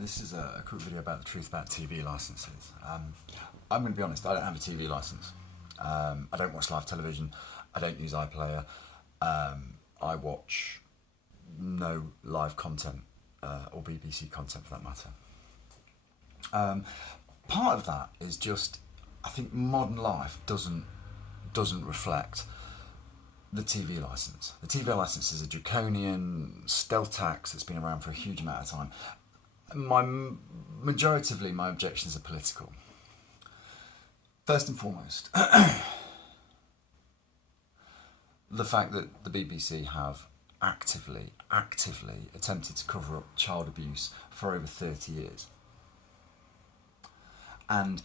This is a quick video about the truth about TV licenses. I'm going to be honest, I don't have a TV license. I don't watch live television. I don't use iPlayer. I watch no live content or BBC content for that matter. Part of that is just, I think modern life doesn't reflect the TV license. The TV license is a draconian stealth tax that's been around for a huge amount of time. Majoritively, my objections are political. First and foremost, the fact that the BBC have actively attempted to cover up child abuse for over 30 years. And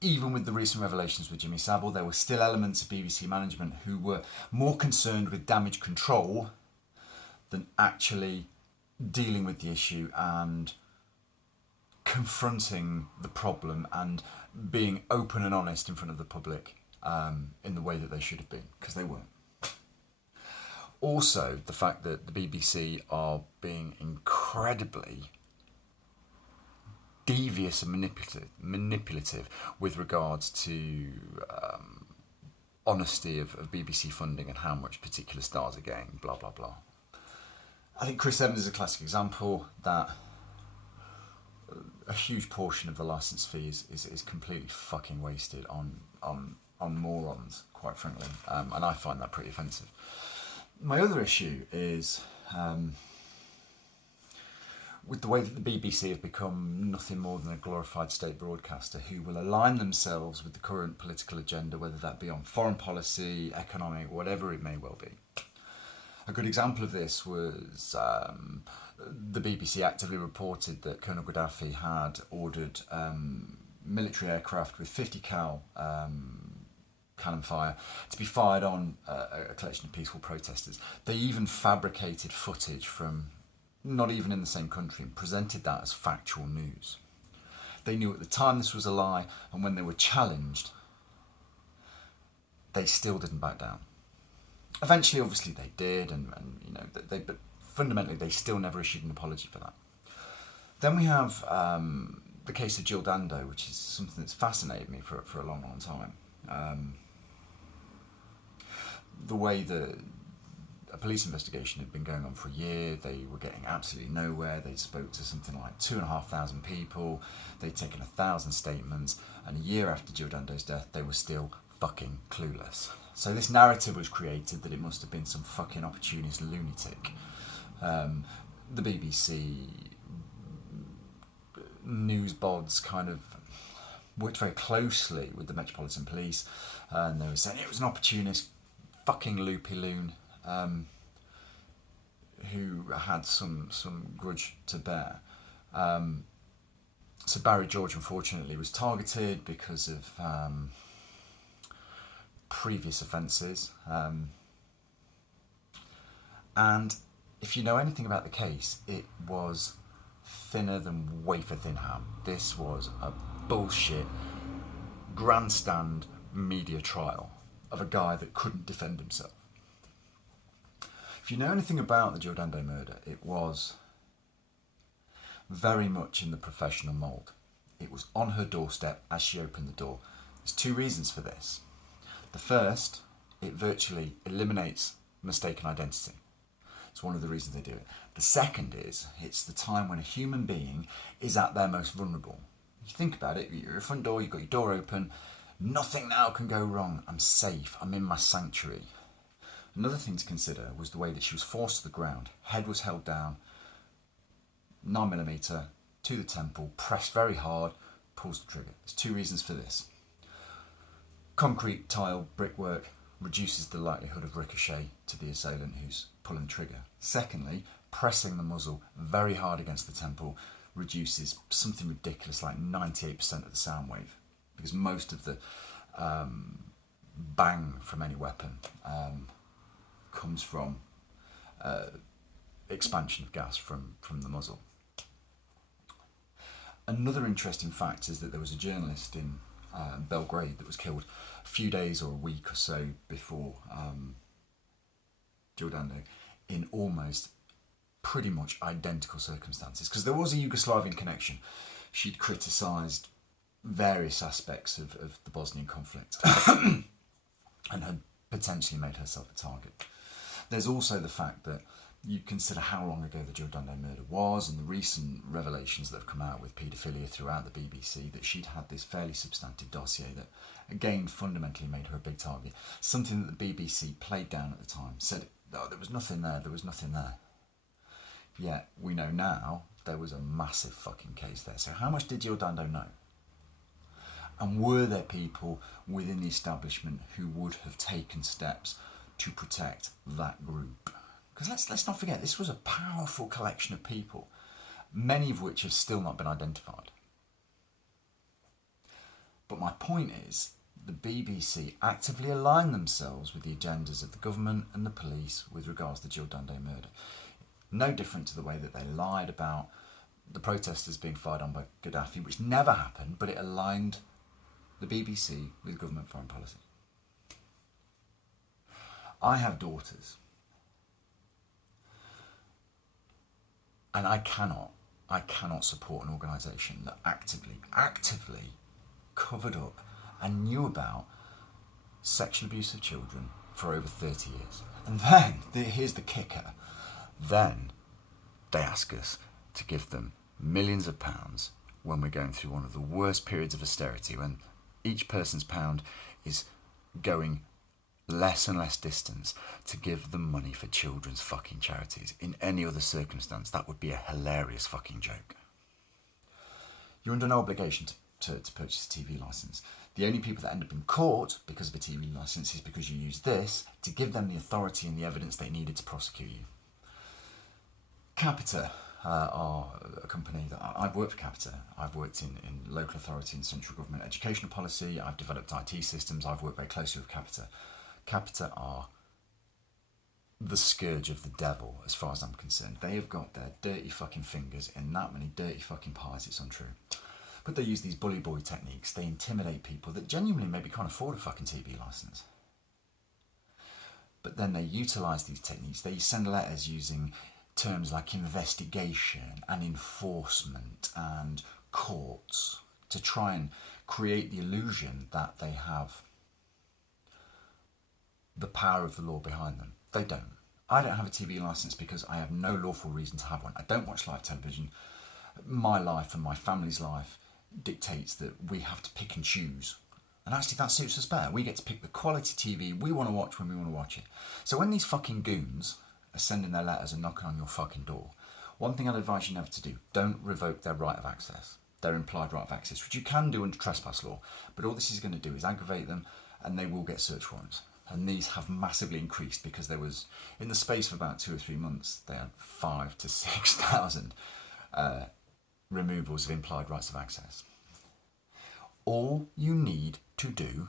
even with the recent revelations with Jimmy Savile, there were still elements of BBC management who were more concerned with damage control than actually dealing with the issue and confronting the problem and being open and honest in front of the public in the way that they should have been, because they weren't. Also, the fact that the BBC are being incredibly devious and manipulative with regards to honesty of BBC funding and how much particular stars are getting, blah, blah, blah. I think Chris Evans is a classic example that a huge portion of the licence fees is completely fucking wasted on morons, quite frankly, and I find that pretty offensive. My other issue is with the way that the BBC have become nothing more than a glorified state broadcaster who will align themselves with the current political agenda, whether that be on foreign policy, economic, whatever it may well be. A good example of this was the BBC actively reported that Colonel Gaddafi had ordered military aircraft with 50 cal cannon fire to be fired on a collection of peaceful protesters. They even fabricated footage from not even in the same country and presented that as factual news. They knew at the time this was a lie, and when they were challenged, they still didn't back down. Eventually, obviously, they did, and you know, but fundamentally, they still never issued an apology for that. Then we have the case of Jill Dando, which is something that's fascinated me for a long, long time. The way that a police investigation had been going on for a year, they were getting absolutely nowhere. They spoke to something like 2,500 people, they'd taken 1,000 statements, and a year after Jill Dando's death, they were still fucking clueless. So this narrative was created that it must have been some fucking opportunist lunatic. The BBC news bods kind of worked very closely with the Metropolitan Police, and they were saying it was an opportunist fucking loopy loon who had some grudge to bear. So Barry George, unfortunately, was targeted because of previous offences. And if you know anything about the case, it was thinner than wafer thin ham. This was a bullshit grandstand media trial of a guy that couldn't defend himself. If you know anything about the Jill Dando murder, it was very much in the professional mould. It was on her doorstep as she opened the door. There's two reasons for this. The first, it virtually eliminates mistaken identity. It's one of the reasons they do it. The second is, it's the time when a human being is at their most vulnerable. You think about it, you're at your front door, you've got your door open, nothing now can go wrong, I'm safe, I'm in my sanctuary. Another thing to consider was the way that she was forced to the ground, head was held down, 9mm to the temple, pressed very hard, pulls the trigger. There's two reasons for this. Concrete, tile, brickwork reduces the likelihood of ricochet to the assailant who's pulling the trigger. Secondly, pressing the muzzle very hard against the temple reduces something ridiculous like 98% of the sound wave, because most of the bang from any weapon comes from expansion of gas from the muzzle. Another interesting fact is that there was a journalist in Belgrade that was killed a few days or a week or so before Jill Dando in almost pretty much identical circumstances, because there was a Yugoslavian connection. She'd criticised various aspects of the Bosnian conflict and had potentially made herself a target. There's also the fact that you consider how long ago the Jill Dando murder was, and the recent revelations that have come out with paedophilia throughout the BBC, that she'd had this fairly substantive dossier that, again, fundamentally made her a big target. Something that the BBC played down at the time, said, oh, there was nothing there. Yet, we know now there was a massive fucking case there. So how much did Jill Dando know? And were there people within the establishment who would have taken steps to protect that group? Because let's not forget, this was a powerful collection of people, many of which have still not been identified. But my point is, the BBC actively aligned themselves with the agendas of the government and the police with regards to the Jill Dando murder. No different to the way that they lied about the protesters being fired on by Gaddafi, which never happened, but it aligned the BBC with government foreign policy. I have daughters. And I cannot support an organisation that actively covered up and knew about sexual abuse of children for over 30 years. And then, here's the kicker, then they ask us to give them millions of pounds when we're going through one of the worst periods of austerity, when each person's pound is going less and less distance, to give them money for children's fucking charities. In any other circumstance, that would be a hilarious fucking joke. You're under no obligation to purchase a TV licence. The only people that end up in court because of a TV licence is because you use this to give them the authority and the evidence they needed to prosecute you. Capita are a company that I've worked for. Capita. I've worked in local authority and central government educational policy. I've developed IT systems. I've worked very closely with Capita. Capita are the scourge of the devil as far as I'm concerned. They have got their dirty fucking fingers in that many dirty fucking pies, it's untrue. But they use these bully boy techniques. They intimidate people that genuinely maybe can't afford a fucking TV licence. But then they utilise these techniques. They send letters using terms like investigation and enforcement and courts to try and create the illusion that they have the power of the law behind them. They don't. I don't have a TV licence because I have no lawful reason to have one. I don't watch live television. My life and my family's life dictates that we have to pick and choose. And actually that suits us better. We get to pick the quality TV we want to watch when we want to watch it. So when these fucking goons are sending their letters and knocking on your fucking door, one thing I'd advise you never to do, don't revoke their right of access, their implied right of access, which you can do under trespass law. But all this is going to do is aggravate them, and they will get search warrants. And these have massively increased because there was, in the space of about 2 or 3 months, they had 5,000 to 6,000 removals of implied rights of access. All you need to do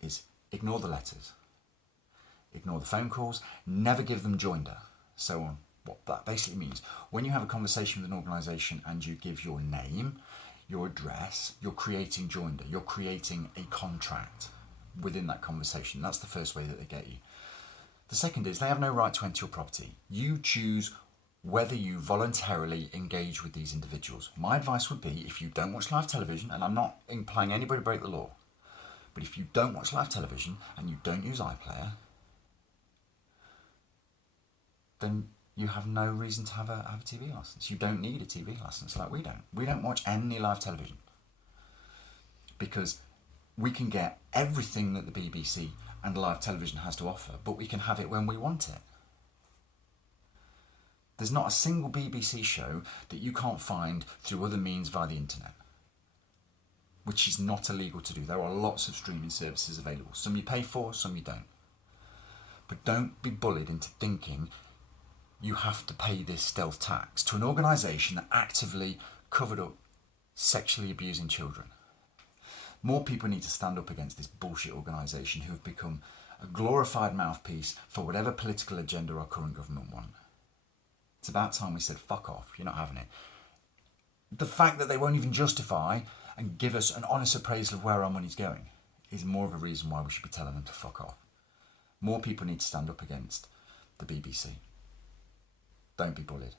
is ignore the letters, ignore the phone calls, never give them joinder. So what that basically means, when you have a conversation with an organisation and you give your name, your address, you're creating joinder, you're creating a contract within that conversation. That's the first way that they get you. The second is they have no right to enter your property. You choose whether you voluntarily engage with these individuals. My advice would be, if you don't watch live television, and I'm not implying anybody break the law, but if you don't watch live television and you don't use iPlayer, then you have no reason to have a TV licence. You don't need a TV licence like we don't. We don't watch any live television because we can get everything that the BBC and live television has to offer, but we can have it when we want it. There's not a single BBC show that you can't find through other means via the internet, which is not illegal to do. There are lots of streaming services available. Some you pay for, some you don't. But don't be bullied into thinking you have to pay this stealth tax to an organisation that actively covered up sexually abusing children. More people need to stand up against this bullshit organisation who have become a glorified mouthpiece for whatever political agenda our current government want. It's about time we said, fuck off, you're not having it. The fact that they won't even justify and give us an honest appraisal of where our money's going is more of a reason why we should be telling them to fuck off. More people need to stand up against the BBC. Don't be bullied.